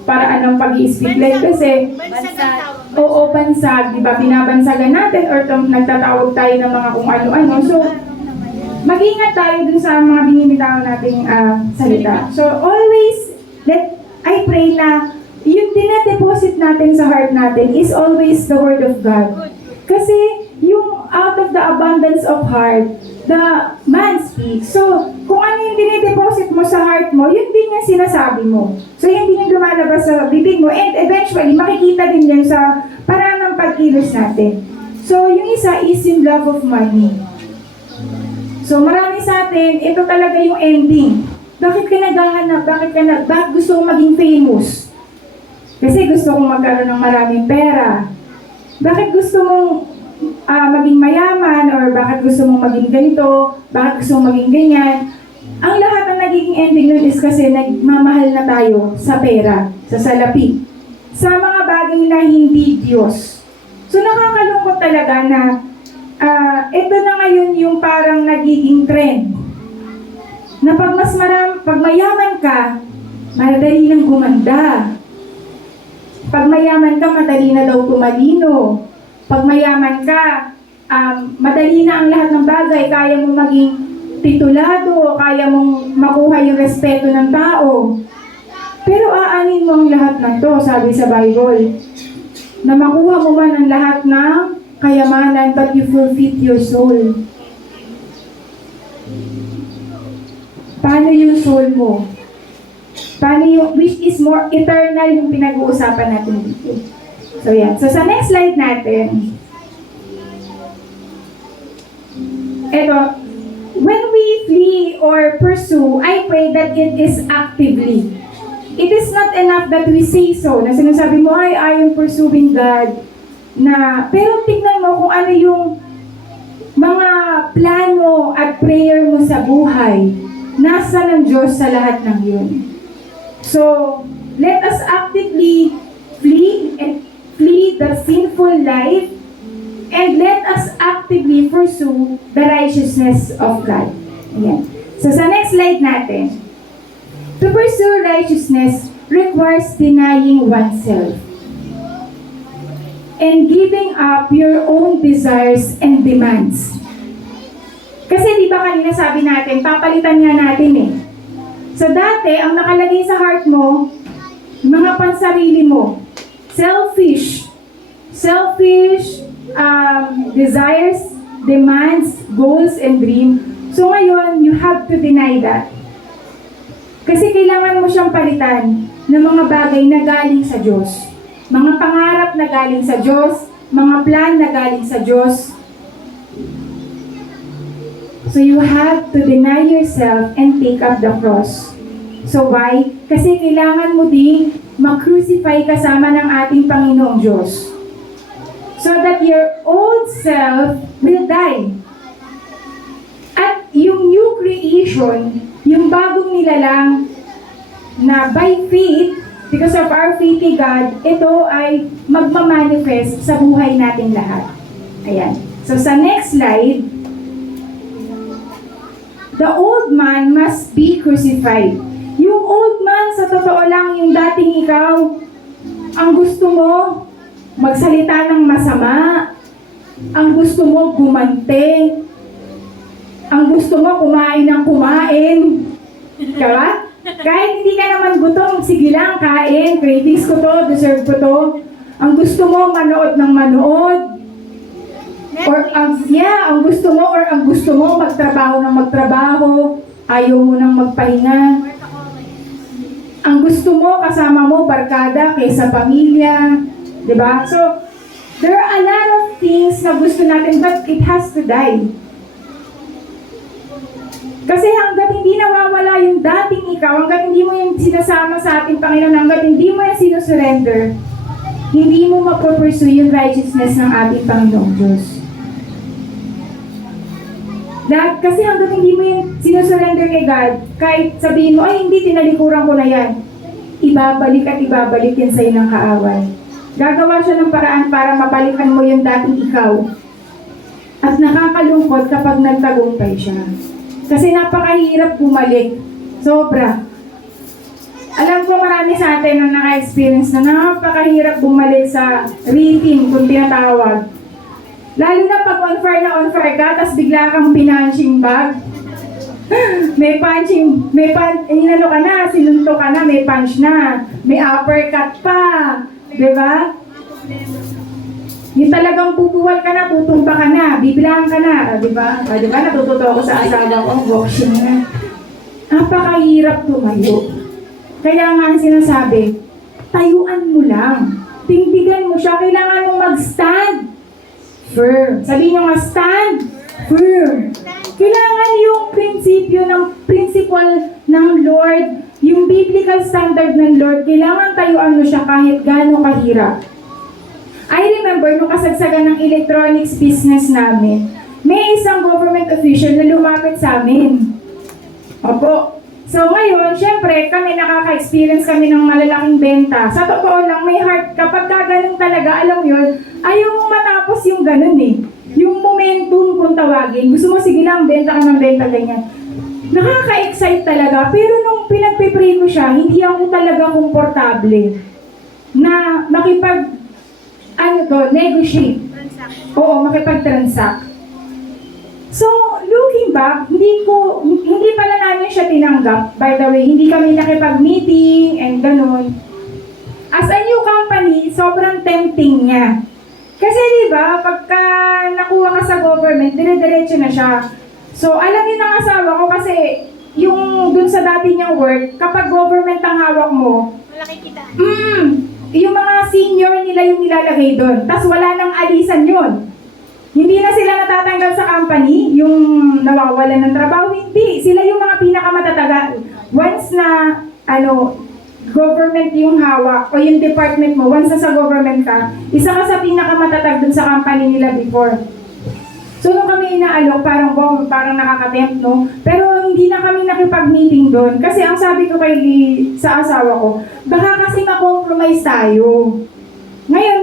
paraan ng pag-i-speak life kasi bansag, di ba? Binabansagan natin or nagtatawag tayo ng mga kung ano-ano. So, mag-ingat tayo dun sa mga binibitaw nating salita. So, always, I pray na yung dinedeposit natin sa heart natin is always the Word of God. Kasi, yung out of the abundance of heart, the man speaks. So, kung ano yung dinedeposit mo sa heart mo, yun din yung sinasabi mo. So, yun din yung lumalabas sa bibig mo. And eventually, makikita din yan sa parang ng pagkilos natin. So, yung isa is yung love of money. So, marami sa atin, ito talaga yung ending. Bakit ka naghahanap? Bakit gusto kong maging famous? Kasi gusto kong magkaroon ng maraming pera. Bakit gusto mong maging mayaman? Or bakit gusto mong maging ganito? Bakit gusto mong maging ganyan? Ang lahat ng nagiging ending nun is kasi nagmamahal na tayo sa pera, sa salapi, sa mga bagay na hindi Diyos. So, nakakalungkot talaga na ito na ngayon yung parang nagiging trend. Na pag mayaman ka, madali nang gumanda. Pag mayaman ka, madali na daw tumalino. Pag mayaman ka, madali na ang lahat ng bagay. Kaya mo maging titulado, kaya mong makuha yung respeto ng tao. Pero aanin mo ang lahat ng to, sabi sa Bible. Na makuha mo man ang lahat ng kayamanan, but you forfeit your soul. Paano yung soul mo? Paano yung, which is more eternal yung pinag-uusapan natin dito. So, yan. So, sa next slide natin, ito, when we flee or pursue, I pray that it is actively. It is not enough that we say so, na sinasabi mo, ay, I am pursuing God, pero tignan mo kung ano yung mga plano at prayer mo sa buhay. Nasa ng Diyos sa lahat ng yun. So, let us actively flee the sinful life, and let us actively pursue the righteousness of God. Ayan. So, sa next slide natin, to pursue righteousness requires denying oneself and giving up your own desires and demands. Kasi di ba kanina sabi natin, papalitan nga natin eh. So dati, ang nakalagay sa heart mo, mga pansarili mo, selfish desires, demands, goals, and dream. So ngayon, you have to deny that. Kasi kailangan mo siyang palitan ng mga bagay na galing sa Diyos. Mga pangarap na galing sa Diyos, mga plan na galing sa Diyos. So you have to deny yourself and take up the cross. So why? Kasi kailangan mo ding mag-crucify kasama ng ating Panginoong Diyos. So that your old self will die. At yung new creation, yung bagong nilalang na by faith, because of our faith in God, ito ay magmamanifest sa buhay natin lahat. Ayan. So sa next slide, the old man must be crucified. Yung old man, sa totoo lang, yung dating ikaw, ang gusto mo, magsalita ng masama, ang gusto mo, gumante, ang gusto mo, kumain ng kumain. Diba? Kahit hindi ka naman gutom, sige lang, kain, cravings ko to, deserve ko to. Ang gusto mo, manood ng manood. Or ang gusto mo, magtrabaho ng magtrabaho, ayaw mo nang magpahinga. Ang gusto mo, kasama mo, barkada, kaysa pamilya. Diba? So, there are a lot of things na gusto natin, but it has to die. Kasi hanggat hindi nawawala yung dating ikaw, hanggat hindi mo yung sinasama sa ating Panginoon, hanggat hindi mo yung sinusurrender, hindi mo mapupursue yung righteousness ng ating Panginoong Diyos. Kasi hanggat hindi mo yung sinusurrender kay God, kahit sabihin mo, ay hindi, tinalikuran ko na yan, ibabalik at ibabalik yan sa'yo ng kaaway. Gagawa siya ng paraan para mabalikan mo yung dating ikaw. At nakakalungkot kapag nagtagumpay siya. Kasi napakahirap bumalik. Sobra. Alam ko marami sa atin na naka-experience na napakahirap bumalik sa rhythm kung tinatawag. Lalo na pag on fire ka, tapos bigla kang pinunching bag. May inano ka na, sinunto ka na, may punch na, may uppercut pa. Diba? Yung talagang pupuwal ka na, tutumba ka na, bibilangan ka na, diba? Diba? Natututo ako sa asawa ko, boxing na. Napakahirap tumayo. Kaya nga ang sinasabi, tayuan mo lang. Tindigan mo siya, kailangan mo mag-stand firm. Sabihin nyo nga, stand firm. Kailangan yung principle ng Lord, yung biblical standard ng Lord, kailangan tayuan mo siya kahit gaano kahirap. I remember, nung kasagsagan ng electronics business namin, may isang government official na lumapit sa amin. Opo. So ngayon, syempre, kami nakaka-experience kami ng malalaking benta. Sa totoo lang, may heart, kapag ganun talaga, alam yun, ayaw mo matapos yung ganun eh. Yung momentum kung tawagin. Gusto mo, sige lang, benta ka ng benta, ganyan. Nakaka-excite talaga, pero nung pinagpipray ko siya, hindi ako talaga komportable na negotiate. Oo, makipag-transact. So, looking back, hindi pala namin siya tinanggap. By the way, hindi kami nakipag-meeting and ganun. As a new company, sobrang tempting niya. Kasi diba, pagka nakuha ka sa government, dire-diretso na siya. So, alam niyo ng asawa ko kasi yung dun sa dati niyang work, kapag government ang hawak mo, Malaki kita. yung mga senior nila yung nilalagay doon. Tapos wala nang alisan yun. Hindi na sila natatanggal sa company, yung nawawalan ng trabaho, hindi. Sila yung mga pinakamatataga. Once na, government yung hawak o yung department mo, once na sa government ka, isa ka sa pinakamatatag dun sa company nila before. So, nung kami inaalok, parang nakaka-tempt, no? Pero hindi na kami nakipag-meeting doon. Kasi ang sabi ko sa asawa ko, baka kasi ma-compromise tayo. Ngayon,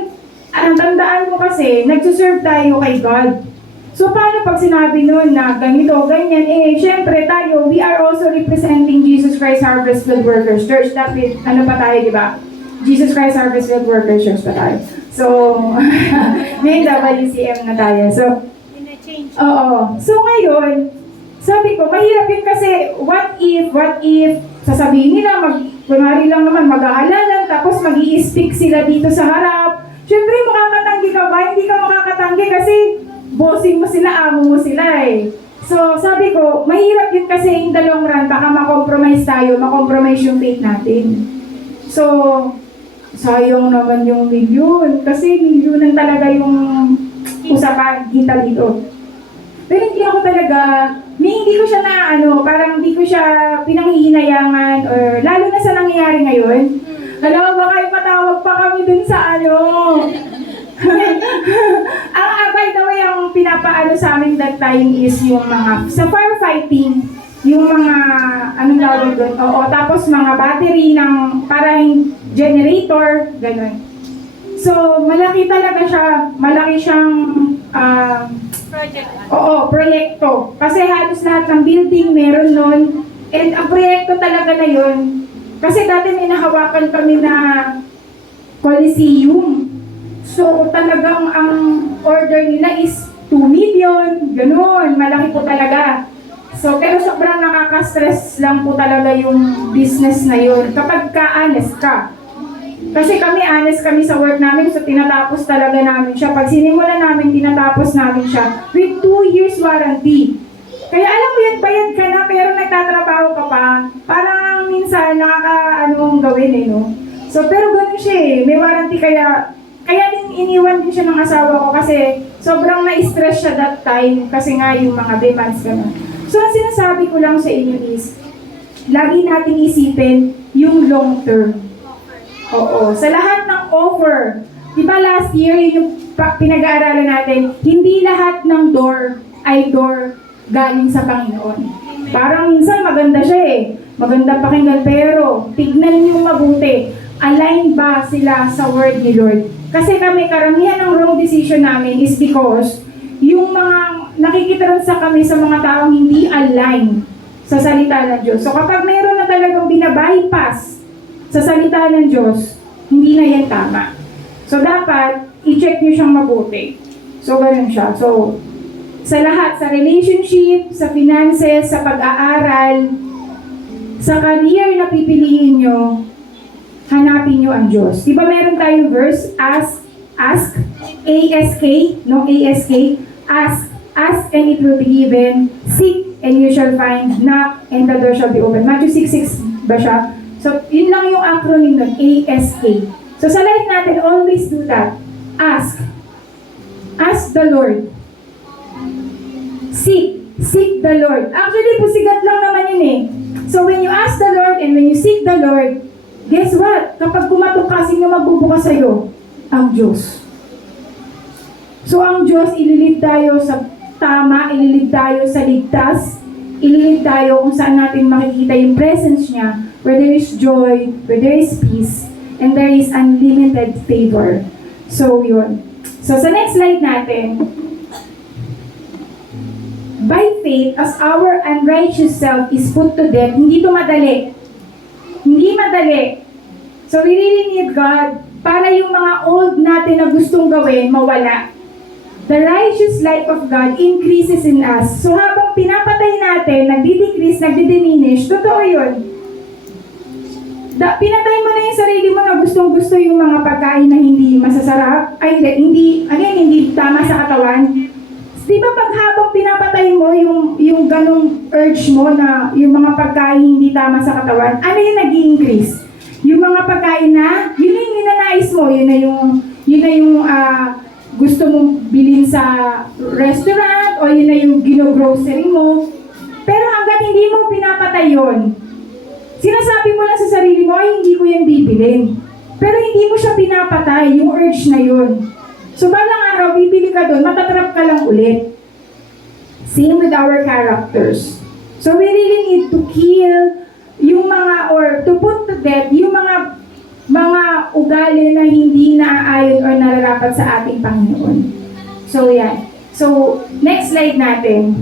ang tandaan mo kasi, nagsuserve tayo kay God. So, paano pag sinabi nun na ganito, ganyan, syempre tayo, we are also representing Jesus Christ Harvest Field Workers Church. Dapat, pa tayo, di ba? Jesus Christ Harvest Field Workers Church pa tayo. So, ngayon WCM na tayo. So, oo. So ngayon, sabi ko, mahirap yun kasi, what if, sasabihin nila, kunwari lang naman, mag-aalalan, tapos mag-i-speak sila dito sa harap. Siyempre, makakatanggi ka ba? Hindi ka makakatanggi kasi bossing mo sila, amo mo sila eh. So, sabi ko, mahirap yun kasi in the long run, baka makompromise tayo, makompromise yung faith natin. So, sayang naman yung milyon, kasi milyonan talaga yung usapan kita dito. Pero hindi ako talaga, hindi ko siya parang hindi ko siya pinanghihinayangan or lalo na sa nangyayari ngayon. Alam mo, baka ipatawag pa kami dun sa ang by the way, ang pinapaano sa amin that time is yung mga, sa firefighting, yung mga, anong tawag doon? Oo, tapos mga battery ng parang generator, gano'n. So, malaki talaga siya, malaki siyang, Project. Oo, proyekto. Kasi halos lahat ng building meron nun. And ang proyekto talaga na yun, kasi dati may nahawakan kami na Coliseum. So talagang ang order nila is 2 million, ganun, malaki po talaga. So pero sobrang nakaka-stress lang po talaga yung business na yun kapag ka-honest ka. Kasi honest kami sa work namin, so tinatapos talaga namin siya. Pag sinimulan namin, tinatapos namin siya with 2 years warranty. Kaya alam mo yun, bayad ka na, pero nagtatrabaho ka pa. Parang minsan, anong gawin no? So, pero ganun siya may warranty kaya din iniwan din siya ng asawa ko kasi sobrang na-stress siya that time kasi nga yung mga demands gano'n. So, ang sinasabi ko lang sa inyo is, lagi natin isipin yung long term. Oo. Sa lahat ng offer, di ba last year, yung pinag-aaralan natin, hindi lahat ng door ay door galing sa Panginoon. Parang minsan maganda siya maganda pakinggan, pero tignan niyo mabuti, align ba sila sa word ni Lord? Kasi kami, karamihan ng wrong decision namin is because yung mga nakikita rin sa kami sa mga taong hindi align sa salita ng Diyos. So kapag mayroon na talagang binabypass sa salita ng Diyos, hindi na yan tama. So, dapat, i-check nyo siyang mabuti. So, ganun siya. So, sa lahat, sa relationship, sa finances, sa pag-aaral, sa career na pipiliin nyo, hanapin nyo ang Diyos. Di ba meron tayong verse, ask, A-S-K, no? A-S-K, ask and it will be given, seek and you shall find, knock and the door shall be open. Matthew 6:6 ba siya? So, yun lang yung acronym nun, A-S-K. So, sa life natin, always do that. Ask. Ask the Lord. Seek the Lord. Actually, pusigat lang naman yun So, when you ask the Lord and when you seek the Lord, guess what? Kapag kumatok ka, sino magbubukas sa'yo? Ang Diyos. So, ang Diyos, ililid tayo sa tama, ililid tayo sa ligtas, ililid tayo kung saan natin makikita yung presence niya, where there is joy, where there is peace, and there is unlimited favor. So, yun. So, sa next slide natin, by faith, as our unrighteous self is put to death, hindi ito madali. Hindi madali. So, we really need God para yung mga old natin na gustong gawin, mawala. The righteous life of God increases in us. So, habang pinapatay natin, nagdi-decrease, nagdi-diminish, totoo yun. Pinatay mo na yung sarili mo na gustong-gusto yung mga pagkain na hindi masasarap, hindi tama sa katawan. Di ba pag habang pinapatay mo yung ganong urge mo na yung mga pagkain hindi tama sa katawan, ano yung nag-i-increase? Yung mga pagkain na, yun na yung ninanais mo, yun na yung gusto mong bilhin sa restaurant, o yun na yung gino-grocery mo. Pero hanggat hindi mo pinapatay yun, sinasabi mo lang sa sarili mo, ay hindi ko yan bibilin. Pero hindi mo siya pinapatay, yung urge na yun. So balang araw, bibili ka doon, matatrap ka lang ulit. Same with our characters. So we really need to kill yung mga, or to put to death yung mga ugali na hindi naaayon or nararapat sa ating Panginoon. So yan. So next slide natin.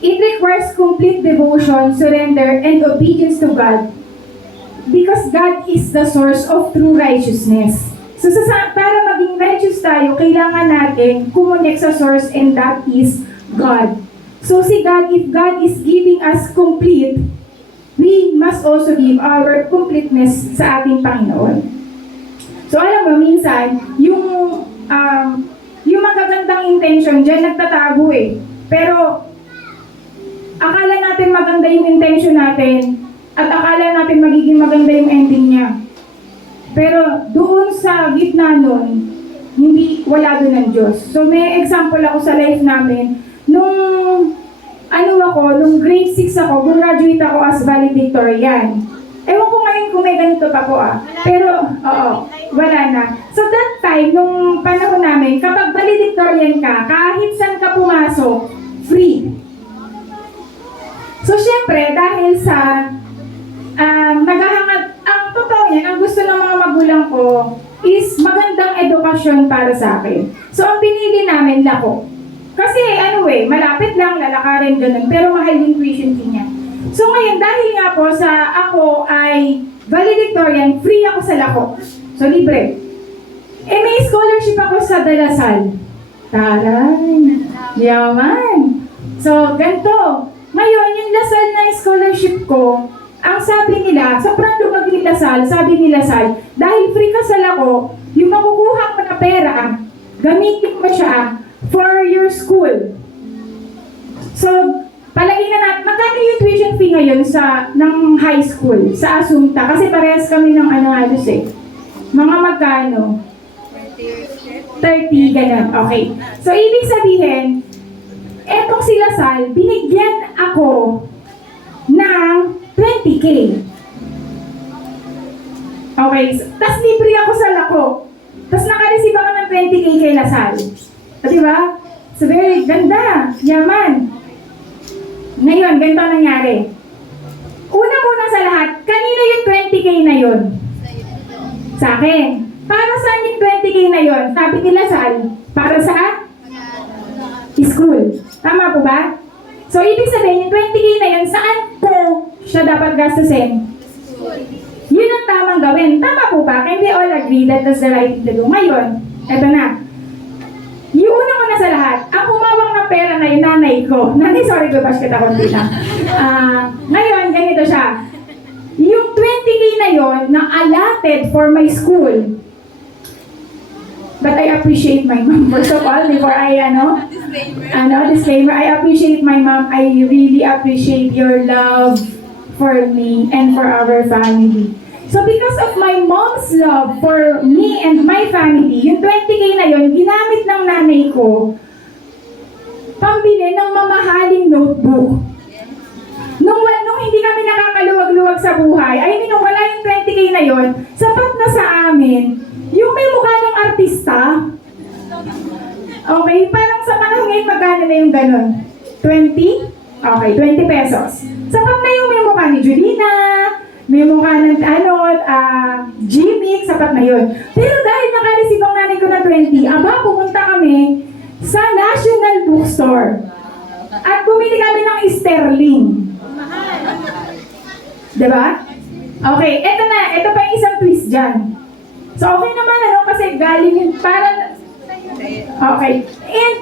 It requires complete devotion, surrender, and obedience to God because God is the source of true righteousness. So para maging righteous tayo, kailangan natin kumonek sa source, and that is God. So si God, if God is giving us complete, we must also give our completeness sa ating Panginoon. So alam mo, minsan, yung magagandang intention, dyan nagtatago eh. Pero, akala natin maganda yung intention natin, at akala natin magiging maganda yung ending niya. Pero, doon sa gitna nun, wala doon ng Diyos. So, may example ako sa life namin, nung grade 6 ako, graduate ako as valedictorian. Ewan ko ngayon kung may ganito pa po Pero, wala na. So that time, nung panahon namin, kapag valedictorian ka, kahit saan ka pumasok, free. So syempre, dahil sa naghahangad, ang totoo yan, ang gusto ng mga magulang ko is magandang edukasyon para sa akin. So ang pinili namin, Lako. Kasi malapit lang, lalakarin ganun, pero mahal yung tuition fee niya. So ngayon, dahil nga po ako ay valedictorian, free ako sa Lako. So libre. May scholarship ako sa Dalasal. Taray! Yaman! So, ganito. Ngayon, yung Lasal na scholarship ko, ang sabi nila, sa Prando Maglilasal, sabi ni Lasal, dahil free ka sa Lako, yung makukuha mo na pera, gamitin mo siya for your school. So, palagay na natin, magkano yung tuition fee ngayon ng high school, sa Asunta? Kasi parehas kami ng halos mga magkano? 30, ganun. Okay. So, ibig sabihin, etong si Lasal, binigyan ako ng 20K. Okay. Tapos libre ako sa Lako. Tapos naka-receive ako ng 20K kay Lasal. Diba? So, very ganda. Yaman. Ngayon, ganito ang nangyari. Una-una sa lahat, kanino yung 20K na yun? Sa akin. Para saan yung 20K na yun? Sabi nila Sal, para sa school. Tama po ba? So, ibig sabihin, yung 20K na yun, saan po siya dapat gastusin? Yun ang tamang gawin. Tama po ba? Can we all agree that that's the right thing to do? Ngayon, eto na. Yung una sa lahat, ang humawak ng pera na yung nanay ko. Nanay, sorry ko, bash kita konti lang. Ngayon, ganito siya. Yung 20K na yon na allotted for my school. But I appreciate my mom. First of all, before I, disclaimer, I appreciate my mom. I really appreciate your love for me and for our family. So because of my mom's love for me and my family, yung 20K na yun, ginamit ng nanay ko pambili ng mamahaling notebook. Nung hindi kami nakakaluwag-luwag sa buhay, nung wala yung 20K na yun, sapat na sa amin, yung may mukha ng artista. Okay, parang sa panahon ngayon, magkano na yung ganun? 20? Okay, 20 pesos. Sapat na yung may mukha ni Julina, may mukha ng Jimmy, sapat na yun. Pero dahil naka-receive ang nanay ko na 20, pumunta kami sa National Bookstore. At bumili kami ng Sterling. Diba? Okay, ito pa yung isang twist dyan. So okay naman kasi galing yun, parang, okay. And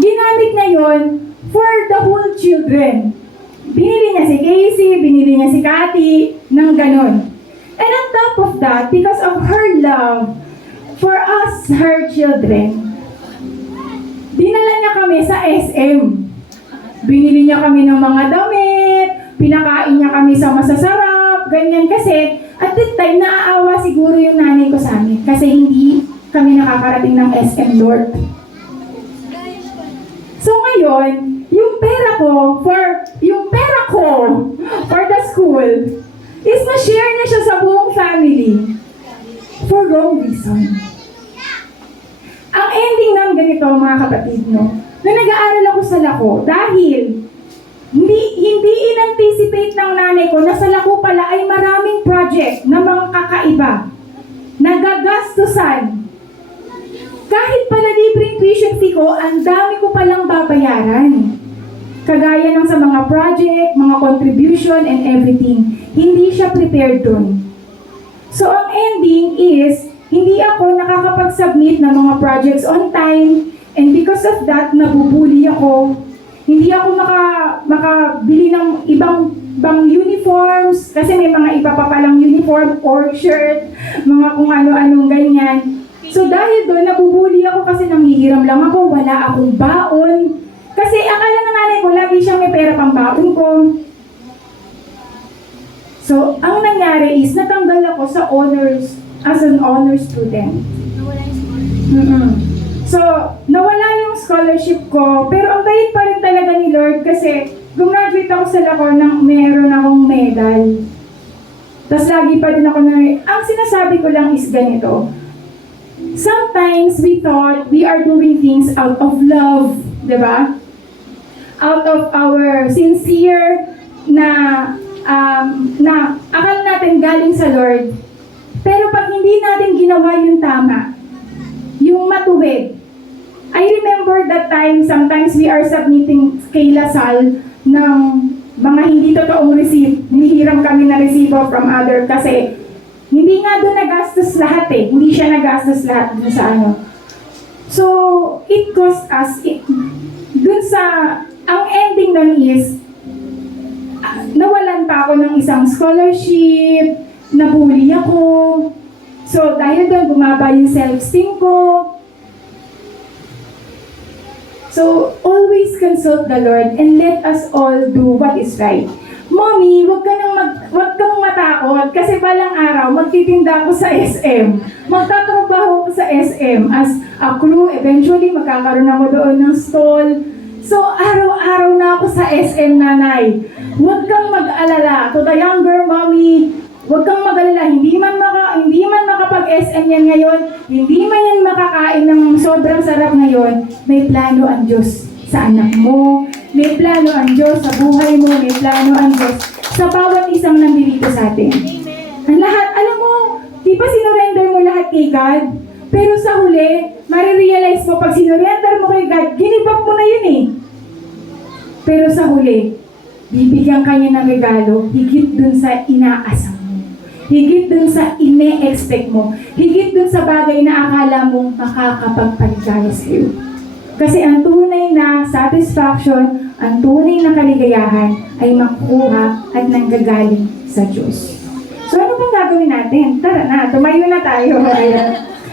ginamit na yun for the whole children. Binili niya si Casey, binili niya si Cathy, ng ganon. And on top of that, because of her love for us, her children, dinala niya kami sa SM. Binili niya kami ng mga damit, pinakain niya kami sa masasarap, ganyan. Kasi at that time, naaawa siguro yung nanay ko sa amin. Kasi hindi kami nakakarating ng SM North. So ngayon, yung pera ko for the school is na-share niya siya sa buong family for wrong reason. Ang ending ng ganito, mga kapatid, no? Nung nag-aaral ako sa Lako, dahil hindi in-anticipate ng nanay ko na sa Lako pala ay maraming project na mga kakaiba, nagagastusan. Kahit pala libreng tuition fee ko, ang dami ko palang babayaran. Kagaya ng sa mga project, mga contribution, and everything. Hindi siya prepared dun. So, ang ending is, hindi ako nakakapag-submit ng mga projects on time, and because of that, nabubuli ako. Hindi ako makabili ng ibang uniforms, kasi may mga iba pa palang uniform, or shirt, mga kung ano-anong ganyan. So dahil doon, nabubuli ako kasi nanghihiram lang ako, wala akong baon. Kasi akala ng nanay ko, lagi siyang may pera pang baon ko. So, ang nangyari is, natanggal ako sa honors, as an honor student. So, nawala yung scholarship ko, pero ang bait pa rin talaga ni Lord kasi gumraduate ako sa Lako nang meron akong medal. Tapos lagi pa din ako ang sinasabi ko lang is ganito. Sometimes we thought we are doing things out of love, di ba? Out of our sincere na akala natin galing sa Lord. Pero pag hindi natin ginawa yung tama, yung matuwid, I remember that time, sometimes we are submitting kay Lasal ng mga hindi totoong receipt. Hinihiram kami na resibo from other kasi hindi nga doon nagastos lahat eh. Hindi siya nagastos lahat dun sa ano. So, it cost us, dun sa, ang ending nun is, nawalan pa ako ng isang scholarship, nabully ako. So, dahil doon, bumaba yung self-esteem ko. So, always consult the Lord and let us all do what is right. Mommy, wag kang matakot kasi balang araw magtitinda ako sa SM. Magtatrabaho ako sa SM as a crew. Eventually, magkakaroon ako doon ng stall. So, araw-araw na ako sa SM, nanay. Huwag kang mag-alala. To the younger mommy, huwag kang mag-alala. Hindi man makapag-SM yan ngayon. Hindi man yan makakain ng sobrang sarap ngayon. May plano ang Diyos sa anak mo. May plano ang Diyos sa buhay mo. May plano ang Diyos sa bawat isang nandito sa atin. Ang lahat, alam mo, di ba sinurrender mo lahat kay God? Pero sa huli, marirealize mo, pag sinurrender mo kay God, ginibak mo na yun eh. Pero sa huli, bibigyan ka niya ng regalo, higit dun sa inaasam mo. Higit dun sa ine-expect mo. Higit dun sa bagay na akala mong makakapagpaligaya sa iyo. Kasi ang tunay na satisfaction, ang tunay na kaligayahan ay makuha at nanggagaling sa Diyos. So ano bang gagawin natin? Tara na, tumayo na tayo.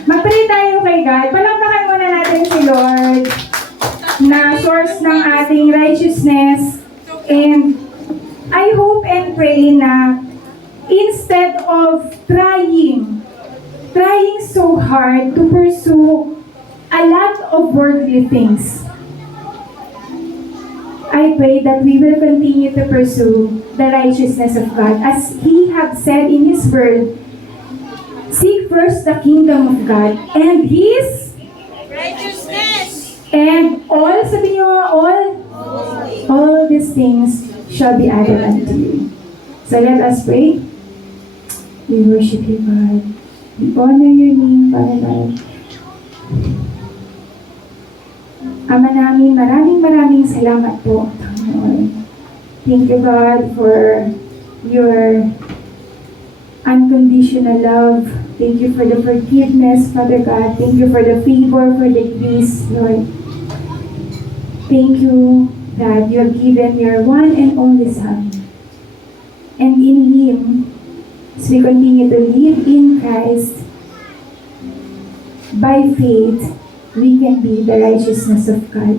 Mag-pray tayo kay God. Palakpakan muna natin si Lord na source ng ating righteousness. And I hope and pray na instead of trying so hard to pursue a lot of worldly things, I pray that we will continue to pursue the righteousness of God. As He have said in His word, seek first the kingdom of God and His Righteousness! and all, sabi niyo, all these things shall be added unto you. So let us pray. We worship you, God. We honor your name, Father God. Ama namin, maraming salamat po, Panginoon. Thank you, God, for your unconditional love. Thank you for the forgiveness, Father God. Thank you for the favor, for the grace, Lord. Thank you that you have given your one and only Son. And in Him, as we continue to live in Christ, by faith, we can be the righteousness of God.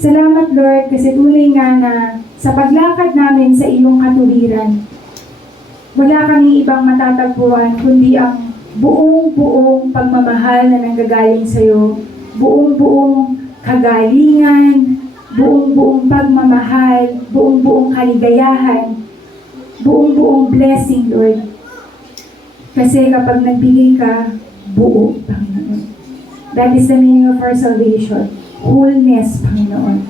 Salamat, Lord, kasi tunay nga na sa paglakad namin sa iyong katuwiran, wala kaming ibang matatagpuan kundi ang buong-buong pagmamahal na nanggagaling sa iyo, buong-buong kagalingan, buong-buong pagmamahal, buong-buong kaligayahan, buong-buong blessing, Lord. Kasi kapag nagbigay ka, buo, Panginoon. That is the meaning of our salvation. Wholeness, Panginoon.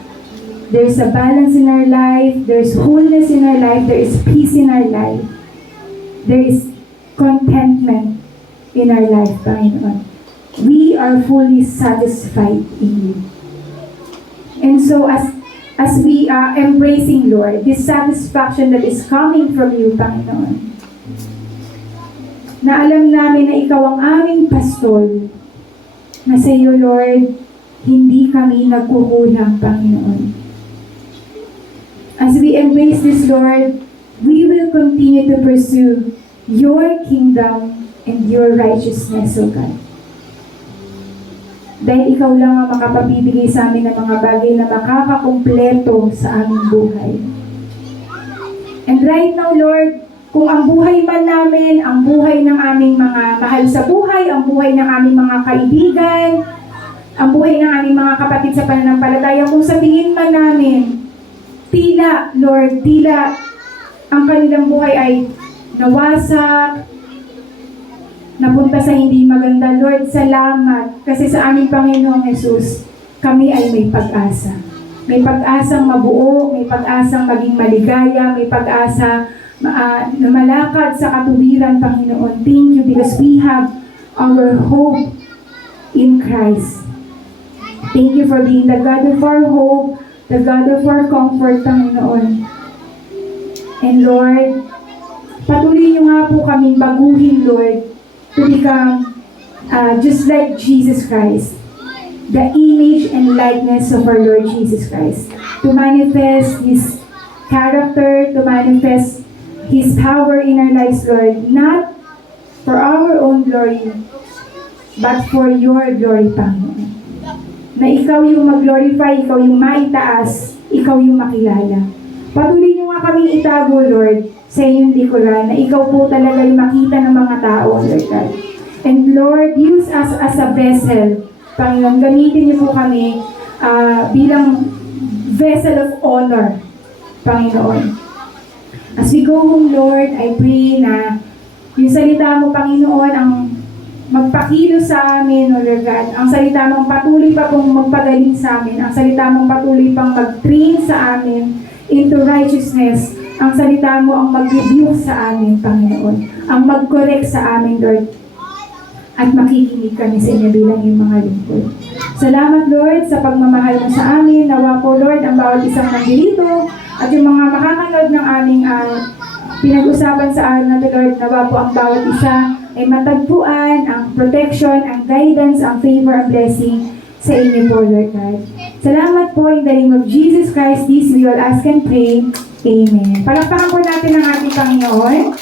There's a balance in our life, there's wholeness in our life, there is peace in our life. There is contentment in our life, Panginoon. We are fully satisfied in you. And so as we are embracing, Lord, this satisfaction that is coming from you, Panginoon, na alam namin na ikaw ang aming pastol, na sa iyo, Lord, hindi kami nagkukulang, Panginoon. As we embrace this, Lord, we will continue to pursue your kingdom and your righteousness, O God. Dahil ikaw lang ang makapabibigay sa amin ng mga bagay na makakakumpleto sa aming buhay. And right now, Lord, kung ang buhay man namin, ang buhay ng aming mga mahal sa buhay, ang buhay ng aming mga kaibigan, ang buhay ng aming mga kapatid sa pananampalataya, kung sa tingin man namin, tila, Lord, tila ang kanilang buhay ay nawasak, napunta sa hindi maganda. Lord, salamat kasi sa aming Panginoong Jesus, kami ay may pag-asa. May pag-asang mabuo, may pag-asang maging maligaya, may pag-asa na malakad sa katuwiran, Panginoon. Thank you because we have our hope in Christ. Thank you for being the God of our hope, the God of our comfort, Panginoon. And Lord, patuloy niyo nga po kaming baguhin, Lord, to become just like Jesus Christ, the image and likeness of our Lord Jesus Christ, to manifest His character, to manifest His power in our lives, Lord, not for our own glory, but for your glory, Panginoon. Na ikaw yung mag-glorify, ikaw yung maitaas, ikaw yung makilala. Patuloy niyo nga kaming itago, Lord, sa inyong likuran, na ikaw po talaga yung makita ng mga tao, Lord God. And Lord, use us as a vessel. Panginoon, gamitin niyo po kami bilang vessel of honor, Panginoon. As we go home, Lord, I pray na yung salita mo, Panginoon, ang magpakilo sa amin, O Lord God. Ang salita mong patuloy pa pong magpagaling sa amin. Ang salita mong patuloy pang mag-train sa amin into righteousness. Ang salita mo ang mag-rebuke sa amin, Panginoon. Ang mag-correct sa amin, Lord. At makikinig kami sa inyo bilang yung mga lingkod. Salamat, Lord, sa pagmamahal mo sa amin. Nawa po, Lord, ang bawat isang nandito at yung mga makakanood ng aming pinag-usapan sa araw na ito, Lord, nawa po ang bawat isa ay matagpuan ang protection, ang guidance, ang favor, ang blessing sa inyo po, Lord God. Salamat po in the name of Jesus Christ. This we all ask and pray. Amen. Palakpakan po natin ang ating Panginoon.